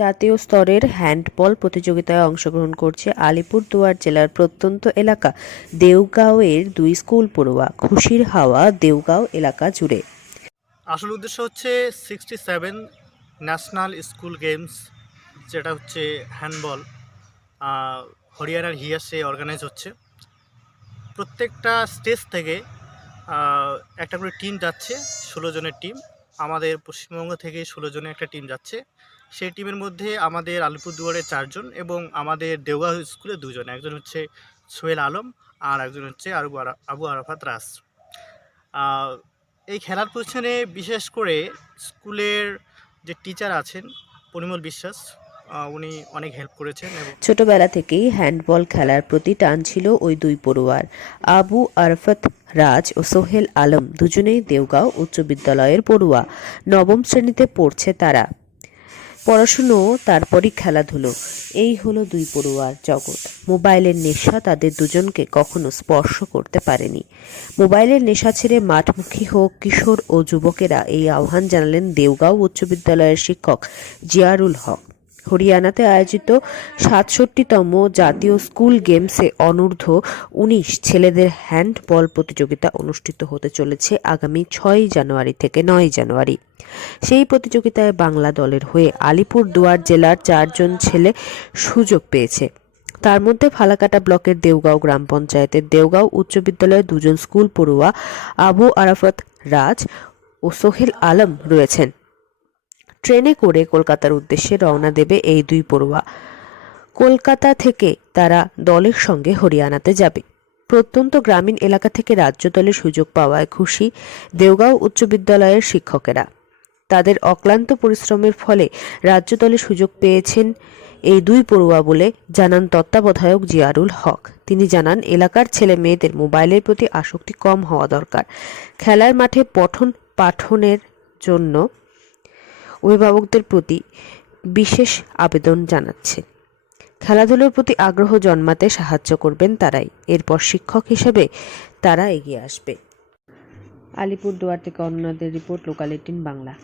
জাতীয় স্তরের হ্যান্ডবল প্রতিযোগিতায় অংশগ্রহণ করছে আলিপুরদুয়ার জেলার প্রত্যন্ত এলাকা দেওগাঁওয়ের দুই স্কুল পড়ুয়া। খুশির হাওয়া দেওগাঁও এলাকা জুড়ে। আসল উদ্দেশ্য হচ্ছে 67 ন্যাশনাল স্কুল গেমস, যেটা হচ্ছে হ্যান্ডবল, হরিয়ানার হিয়াসে অর্গানাইজ হচ্ছে। প্রত্যেকটা স্টেজ থেকে একটা করে টিম যাচ্ছে, 16 জনের টিম। আমাদের পশ্চিমবঙ্গ থেকে 16 জনের একটা টিম যাচ্ছে। সেই টিমের মধ্যে আমাদের আলিপুরদুয়ারের 4 জন এবং আমাদের দেওগাঁ স্কুলে 2 জন। একজন হচ্ছে সোহেল আলম আর একজন হচ্ছে আবু আরাফাত রাস। এই খেলার পিছনে বিশেষ করে স্কুলের যে টিচার আছেন পরিমল বিশ্বাস, উনি অনেক হেল্প করেছেন। এবং ছোটবেলা থেকেই হ্যান্ডবল খেলার প্রতি টান ছিল ওই দুই পড়ুয়ার। আবু আরাফাত রাজ ও সোহেল আলম দুজনেই দেওগাঁও উচ্চ বিদ্যালয়ের পড়ুয়া। নবম শ্রেণীতে পড়ছে তারা। পড়াশুনো তারপরই খেলাধুলো, এই হলো দুই পড়ুয়ার জগৎ। মোবাইলের নেশা তাদের দুজনকে কখনো স্পর্শ করতে পারেনি। মোবাইলের নেশা ছেড়ে মাঠমুখী হোক কিশোর ও যুবকেরা, এই আহ্বান জানালেন দেওগাঁও উচ্চ বিদ্যালয়ের শিক্ষক জিয়ারুল হক। হরিয়ানাতে আয়োজিত ৬৭তম জাতীয় স্কুল গেমসে অনূর্ধ্ব ১৯ ছেলেদের হ্যান্ডবল প্রতিযোগিতা অনুষ্ঠিত হতে চলেছে আগামী ৬ জানুয়ারি থেকে ৯ জানুয়ারি। সেই প্রতিযোগিতায় বাংলা দলের হয়ে আলিপুরদুয়ার জেলার ৪ জন ছেলে সুযোগ পেয়েছে। তার মধ্যে ফালাকাটা ব্লকের দেওগাঁও গ্রাম পঞ্চায়েতের দেওগাঁও উচ্চ বিদ্যালয়ের 2 জন স্কুল পড়ুয়া আবু আরাফাত রাজ ও সোহেল আলম রয়েছেন। ট্রেনে করে কলকাতার উদ্দেশ্যে রওনা দেবে এই দুই পড়ুয়া। কলকাতা থেকে তারা দলের সঙ্গে হরিয়ানাতে যাবে। প্রত্যন্ত গ্রামীণ এলাকা থেকে রাজ্য দলে সুযোগ পাওয়ায় খুশি দেওগাঁও উচ্চ বিদ্যালয়ের শিক্ষকেরা। তাদের অক্লান্ত পরিশ্রমের ফলে রাজ্য দলে সুযোগ পেয়েছেন এই দুই পড়ুয়া বলে জানান তত্ত্বাবধায়ক জিয়ারুল হক। তিনি জানান, এলাকার ছেলে মেয়েদের মোবাইলের প্রতি আসক্তি কম হওয়া দরকার। খেলার মাঠে পঠন পাঠনের জন্য অভিভাবকদের প্রতি বিশেষ আবেদন জানাচ্ছে। খেলাধুলার প্রতি আগ্রহ জন্মাতে সাহায্য করবেন তারাই। এরপর শিক্ষক হিসেবে তারা এগিয়ে আসবে। আলিপুরদুয়ার থেকে অন্যদের রিপোর্ট, লোকাল 18 বাংলা।